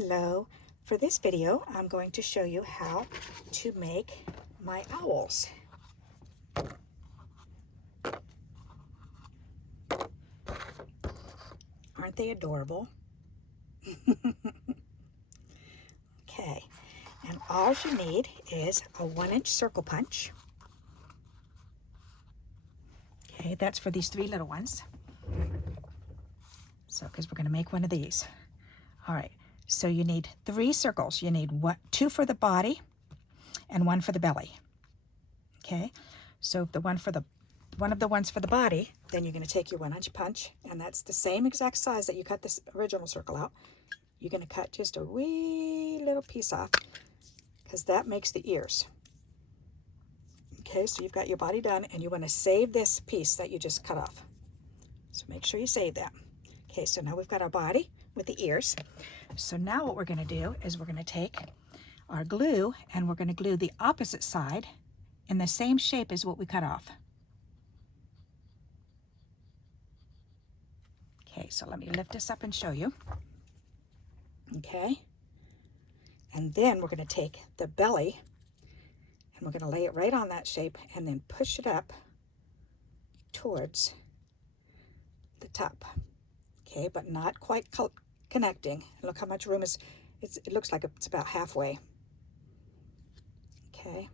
Hello. For this video, I'm going to show you how to make my owls. Aren't they adorable? Okay, and all you need is a 1-inch circle punch. Okay, that's for these 3 little ones. So, because we're going to make one of these. All right, so you need 3 circles. You need 2 for the body and 1 for the belly. Okay, so if one of the ones for the body, then you're going to take your 1-inch punch, and that's the same exact size that you cut this original circle out. You're going to cut just a wee little piece off, because that makes the ears. Okay, so you've got your body done, and you want to save this piece that you just cut off. So make sure you save that. Okay, so now we've got our body with the ears. So now what we're going to do is we're going to take our glue, and we're going to glue the opposite side in the same shape as what we cut off. Okay, so let me lift this up and show you. Okay, and then we're going to take the belly, and we're going to lay it right on that shape, and then push it up towards the top. Okay, but not quite connecting. Look how much room it looks like it's about halfway. Okay,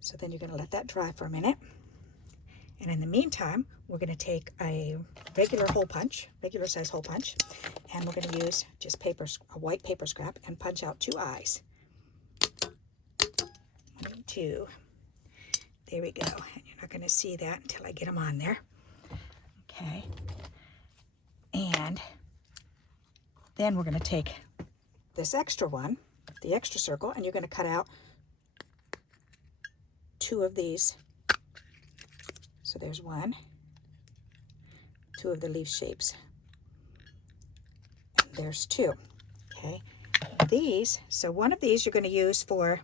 so then you're going to let that dry for a minute, and in the meantime we're going to take a regular size hole punch, and we're going to use just a white paper scrap and punch out 2 eyes. 1, 2. There we go. And you're not going to see that until I get them on there. Okay. And then we're going to take this extra one, the extra circle, and you're going to cut out 2 of these. So there's 1, 2 of the leaf shapes. And there's 2. Okay. So one of these you're going to use for,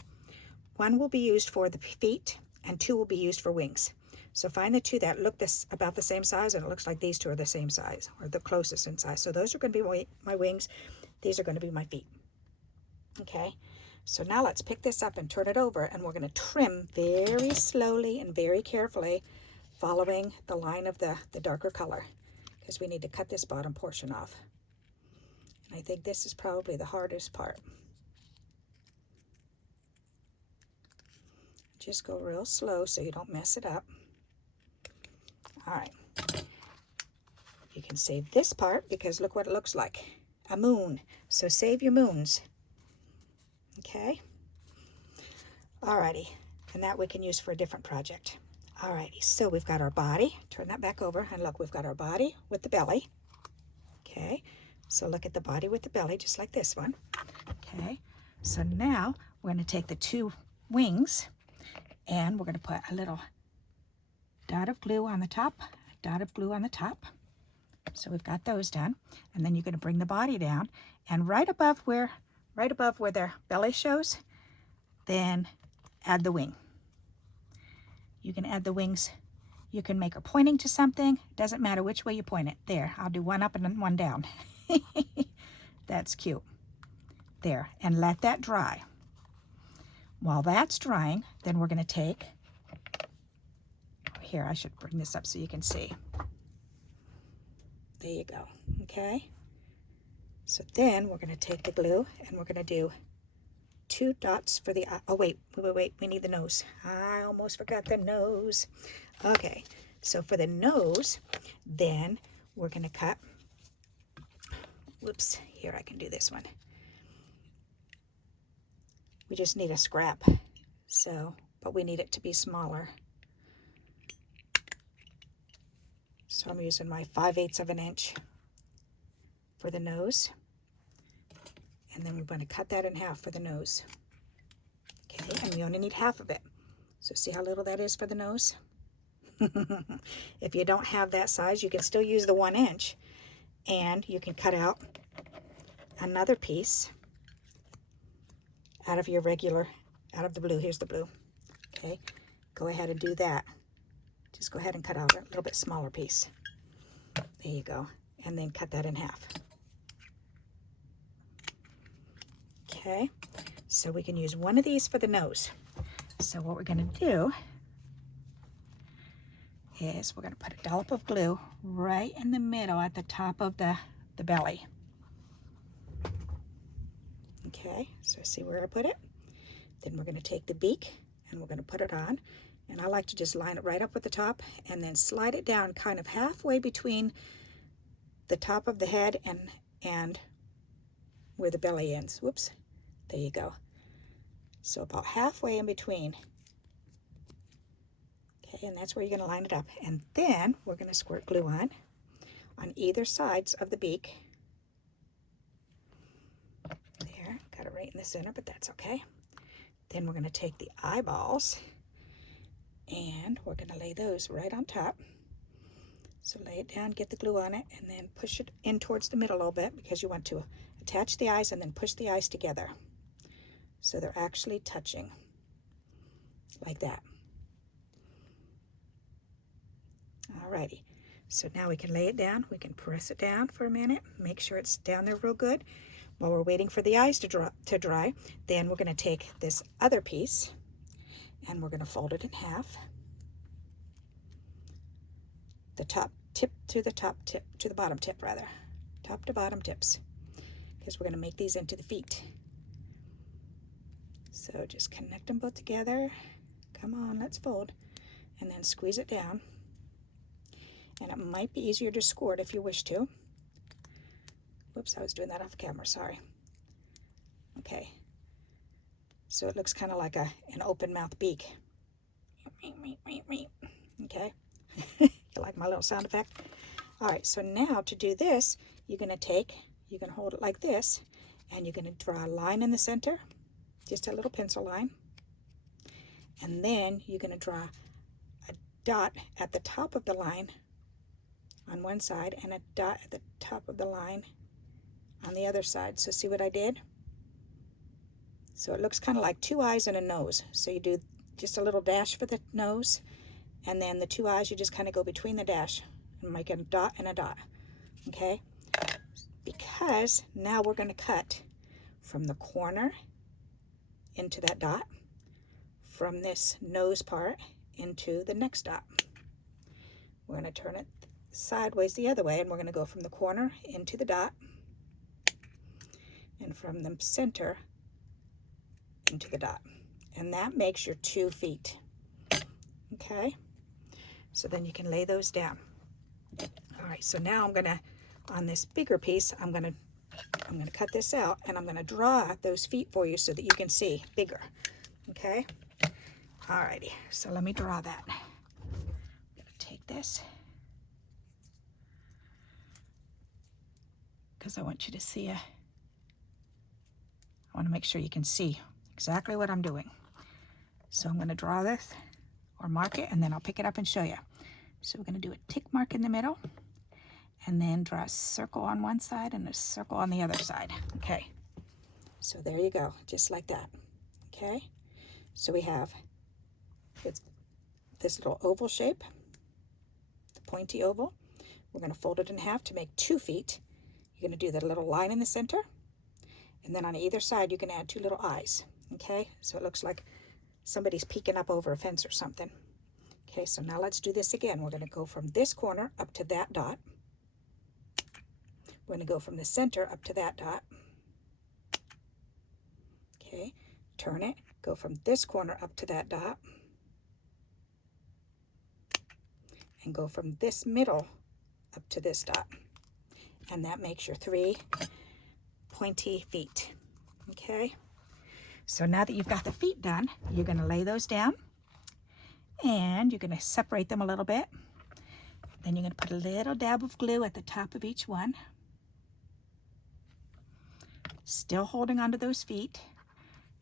1 will be used for the feet, and 2 will be used for wings. So find the 2 that look about the same size, and it looks like these 2 are the same size, or the closest in size. So those are going to be my wings. These are going to be my feet. Okay, so now let's pick this up and turn it over, and we're going to trim very slowly and very carefully, following the line of the darker color, because we need to cut this bottom portion off. And I think this is probably the hardest part. Just go real slow so you don't mess it up. All right, you can save this part, because look what it looks like, a moon. So save your moons. Okay, alrighty, and that we can use for a different project. Alrighty, so we've got our body. Turn that back over, and look, we've got our body with the belly. Okay, so look at the body with the belly, just like this one. Okay, so now we're going to take the 2 wings, and we're going to put a little dot of glue on the top, a dot of glue on the top. So we've got those done, and then you're going to bring the body down, and right above where their belly shows, then add the wing. You can add the wings. You can make her pointing to something. Doesn't matter which way you point it. There, I'll do 1 up and then 1 down. That's cute. There, and let that dry. While that's drying, then we're going to take, here, I should bring this up so you can see. There you go. Okay, so then we're going to take the glue, and we're going to do 2 dots for the eye. Oh wait, we need the nose. I almost forgot the nose. Okay, so for the nose, then we're going to cut, whoops, here, I can do this one. We just need a scrap, so, but we need it to be smaller. So I'm using my 5/8 of an inch for the nose, and then we're going to cut that in half for the nose. Okay, and we only need half of it. So see how little that is for the nose? If you don't have that size, you can still use the 1 inch, and you can cut out another piece out of your regular, out of the blue. Here's the blue. Okay, go ahead and do that. Just go ahead and cut out a little bit smaller piece. There you go. And then cut that in half. Okay, so we can use one of these for the nose. So what we're going to do is we're going to put a dollop of glue right in the middle at the top of the belly. Okay, so see where I put it? Then we're going to take the beak and we're going to put it on. And I like to just line it right up with the top and then slide it down kind of halfway between the top of the head and where the belly ends. Whoops, there you go. So about halfway in between. Okay, and that's where you're going to line it up. And then we're going to squirt glue on either sides of the beak. There, got it right in the center, but that's okay. Then we're going to take the eyeballs and we're going to lay those right on top. So lay it down, get the glue on it, and then push it in towards the middle a little bit because you want to attach the eyes and then push the eyes together so they're actually touching like that. Alrighty, so now we can lay it down. We can press it down for a minute, make sure it's down there real good. While we're waiting for the eyes to dry, then we're going to take this other piece and we're going to fold it in half. The top tip to the top tip to the bottom tip rather. Top to bottom tips. Because we're going to make these into the feet. So just connect them both together. Come on, let's fold. And then squeeze it down. And it might be easier to squirt if you wish to. Whoops, I was doing that off camera, sorry. Okay. So it looks kind of like an open mouth beak. Okay. You like my little sound effect? All right, so now to do this, you're going to hold it like this, and you're going to draw a line in the center, just a little pencil line. And then you're going to draw a dot at the top of the line on one side and a dot at the top of the line on the other side. So see what I did? So it looks kind of like two eyes and a nose. So you do just a little dash for the nose, and then the two eyes, you just kind of go between the dash and make a dot and a dot. Okay? Because now we're going to cut from the corner into that dot, from this nose part into the next dot. We're going to turn it sideways the other way, and we're going to go from the corner into the dot, and from the center into the dot. And that makes your 2 feet. Okay? So then you can lay those down. All right, so now I'm going to, on this bigger piece, I'm going to cut this out, and I'm going to draw those feet for you so that you can see bigger. Okay? All righty, so let me draw that. I'm going to take this because I want you to see I want to make sure you can see exactly what I'm doing. So I'm going to draw this or mark it, and then I'll pick it up and show you. So we're going to do a tick mark in the middle, and then draw a circle on one side and a circle on the other side. Okay, so there you go, just like that. Okay, so we have this little oval shape, the pointy oval. We're going to fold it in half to make 2 feet. You're going to do that little line in the center, and then on either side you can add 2 little eyes. Okay, so it looks like somebody's peeking up over a fence or something. Okay, so now let's do this again. We're going to go from this corner up to that dot. We're going to go from the center up to that dot. Okay, turn it, go from this corner up to that dot, and go from this middle up to this dot. And that makes your 3 pointy feet. Okay, so now that you've got the feet done, you're going to lay those down, and you're going to separate them a little bit. Then you're going to put a little dab of glue at the top of each one, still holding onto those feet,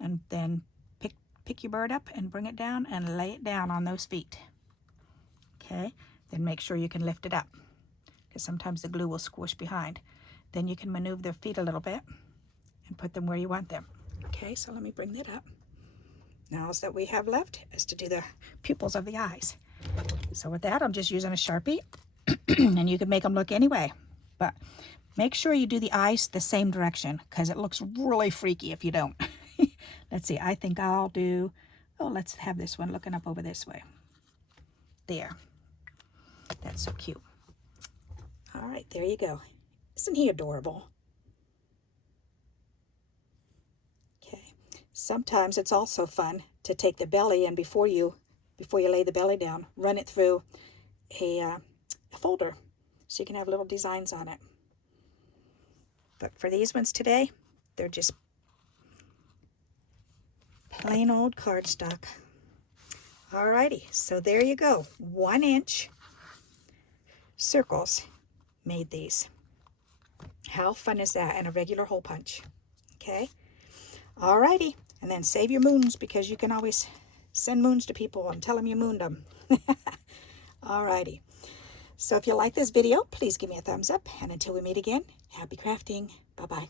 and then pick your bird up and bring it down and lay it down on those feet. Okay, then make sure you can lift it up, because sometimes the glue will squish behind. Then you can maneuver their feet a little bit and put them where you want them. Okay, so let me bring that up. Now all that we have left is to do the pupils of the eyes. So with that, I'm just using a Sharpie, and you can make them look any way. But Make sure you do the eyes the same direction because it looks really freaky if you don't. Let's see, I think I'll do, oh, let's have this one looking up over this way. There. That's so cute. All right, there you go. Isn't he adorable? Okay. Sometimes it's also fun to take the belly and before you lay the belly down, run it through a folder so you can have little designs on it. But for these ones today, they're just plain old cardstock. Alrighty, so there you go. 1 inch circles made these. How fun is that? And a regular hole punch. Okay? Alrighty, and then save your moons because you can always send moons to people and tell them you mooned them. Alrighty. So if you like this video, please give me a thumbs up. And until we meet again, happy crafting. Bye-bye.